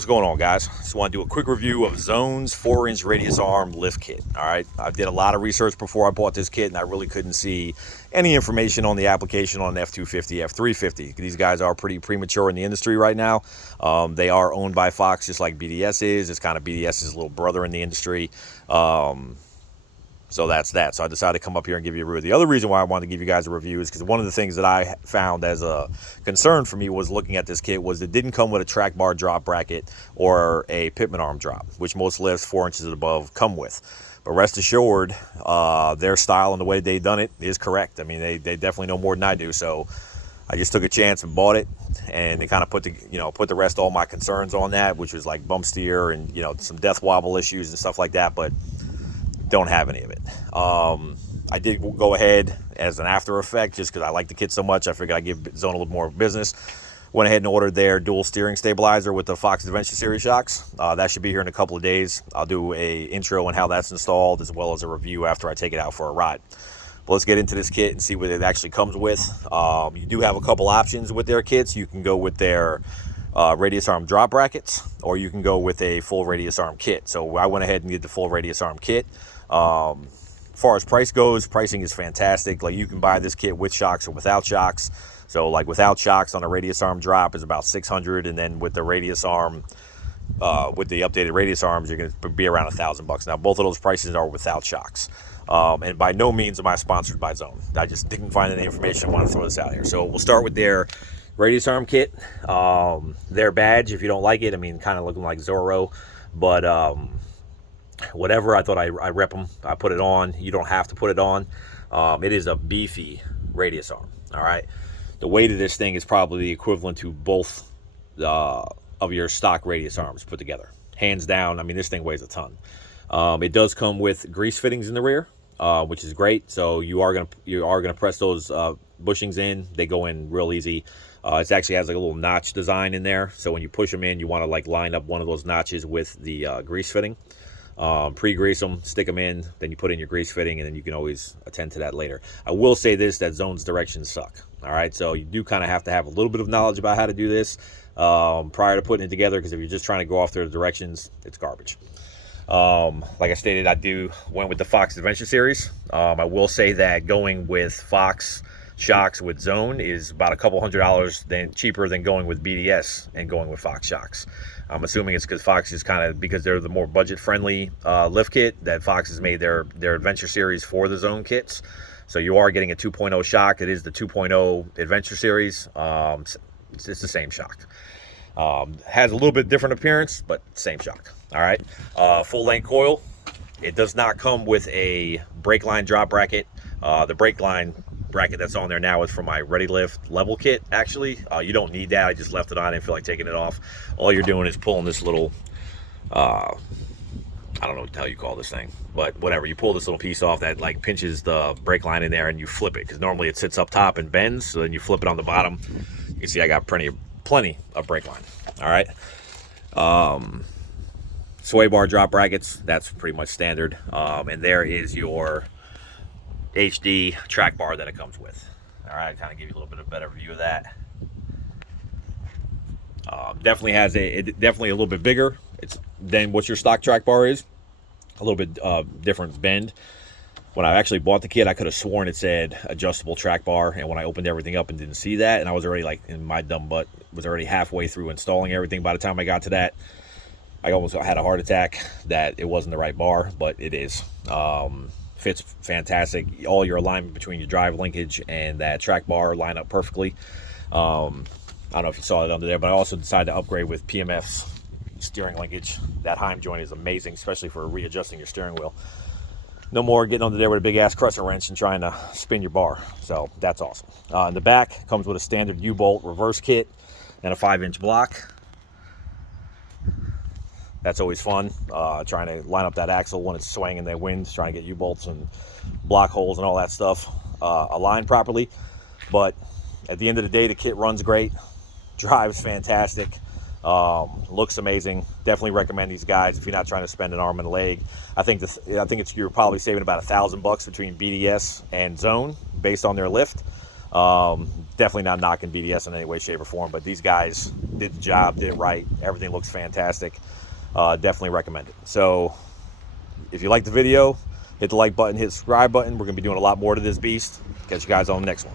What's going on, guys? Just want to do a quick review of Zone's 4-inch radius arm lift kit. All right, I did a lot of research before I bought this kit, and I really couldn't see any information on the application on F250, F350. These guys are pretty premature in the industry right now. They are owned by Fox, just like BDS is. It's kind of BDS's little brother in the industry. So that's that. So I decided to come up here and give you a review. The other reason why I wanted to give you guys a review is because one of the things that I found as a concern for me was looking at this kit was it didn't come with a track bar drop bracket or a pitman arm drop, which most lifts 4 inches and above come with. But rest assured, their style and the way they've done it is correct. I mean, they definitely know more than I do. So I just took a chance and bought it, and they kind of put the rest of all my concerns on that, which was like bump steer and some death wobble issues and stuff like that. But don't have any of it. I did go ahead as an after effect just because I like the kit so much. I figured I'd give Zone a little more business. Went ahead and ordered their dual steering stabilizer with the Fox Adventure Series shocks. That should be here in a couple of days. I'll do a intro on how that's installed as well as a review after I take it out for a ride. But let's get into this kit and see what it actually comes with. You do have a couple options with their kits. You can go with their radius arm drop brackets, or you can go with a full radius arm kit. So I went ahead and did the full radius arm kit. As far as price goes, pricing is fantastic. Like, you can buy this kit with shocks or without shocks. So like without shocks on a radius arm drop is about $600, and then with the radius arm, with the updated radius arms, you're going to be around $1,000. Now both of those prices are without shocks. And by no means am I sponsored by Zone. I just didn't find any information. I want to throw this out here. So we'll start with their radius arm kit. Their badge, if you don't like it, I mean, kind of looking like Zorro, but whatever. I thought I rep them. I put it on. You don't have to put it on. It is a beefy radius arm. All right. The weight of this thing is probably the equivalent to both of your stock radius arms put together. Hands down. I mean, this thing weighs a ton. It does come with grease fittings in the rear, which is great. So you are gonna press those bushings in. They go in real easy. It actually has like a little notch design in there. So when you push them in, you want to like line up one of those notches with the grease fitting. Pre-grease them, stick them in, then you put in your grease fitting, and then you can always attend to that later. I will say this, that Zone's directions suck. All right, so you do kind of have to have a little bit of knowledge about how to do this prior to putting it together, because if you're just trying to go off their directions, it's garbage. Like I stated, went with the Fox Adventure Series. I will say that going with Fox shocks with Zone is about a couple $100 cheaper than going with BDS and going with Fox shocks. I'm assuming it's because Fox is because they're the more budget-friendly lift kit, that Fox has made their Adventure Series for the Zone kits. So you are getting a 2.0 shock. It is the 2.0 Adventure Series. It's the same shock. Has a little bit different appearance, but same shock. All right. Full-length coil. It does not come with a brake line drop bracket. The brake line bracket that's on there now is for my Ready Lift level kit. Actually, you don't need that. I just left it on. I didn't feel like taking it off. All you're doing is pulling this little I don't know what the hell you call this thing, but whatever. You pull this little piece off that like pinches the brake line in there, and you flip it, because normally it sits up top and bends. So then you flip it on the bottom. You can see I got plenty of brake line. All right. Sway bar drop brackets, that's pretty much standard. And there is your HD track bar that it comes with. All right, kind of give you a little bit of a better view of that. Definitely a little bit bigger than what your stock track bar is. A little bit different bend. When I actually bought the kit, I could have sworn it said adjustable track bar, and when I opened everything up and didn't see that, and I was already like, in my dumb butt, was already halfway through installing everything. By the time I got to that, I almost had a heart attack that it wasn't the right bar, but it is. Fits fantastic. All your alignment between your drive linkage and that track bar line up perfectly. I don't know if you saw it under there, but I also decided to upgrade with PMF's steering linkage. That Heim joint is amazing, especially for readjusting your steering wheel. No more getting under there with a big ass crescent wrench and trying to spin your bar. So that's awesome. In the back comes with a standard U-bolt reverse kit and a 5-inch block. That's always fun, trying to line up that axle when it's swaying in the wind, trying to get U-bolts and block holes and all that stuff aligned properly. But at the end of the day, the kit runs great, drives fantastic, looks amazing. Definitely recommend these guys if you're not trying to spend an arm and a leg. I think you're probably saving about $1,000 between BDS and Zone based on their lift. Definitely not knocking BDS in any way, shape, or form, but these guys did the job, did it right. Everything looks fantastic. Definitely recommend it. So if you like the video, hit the like button, hit the subscribe button. We're going to be doing a lot more to this beast. Catch you guys on the next one.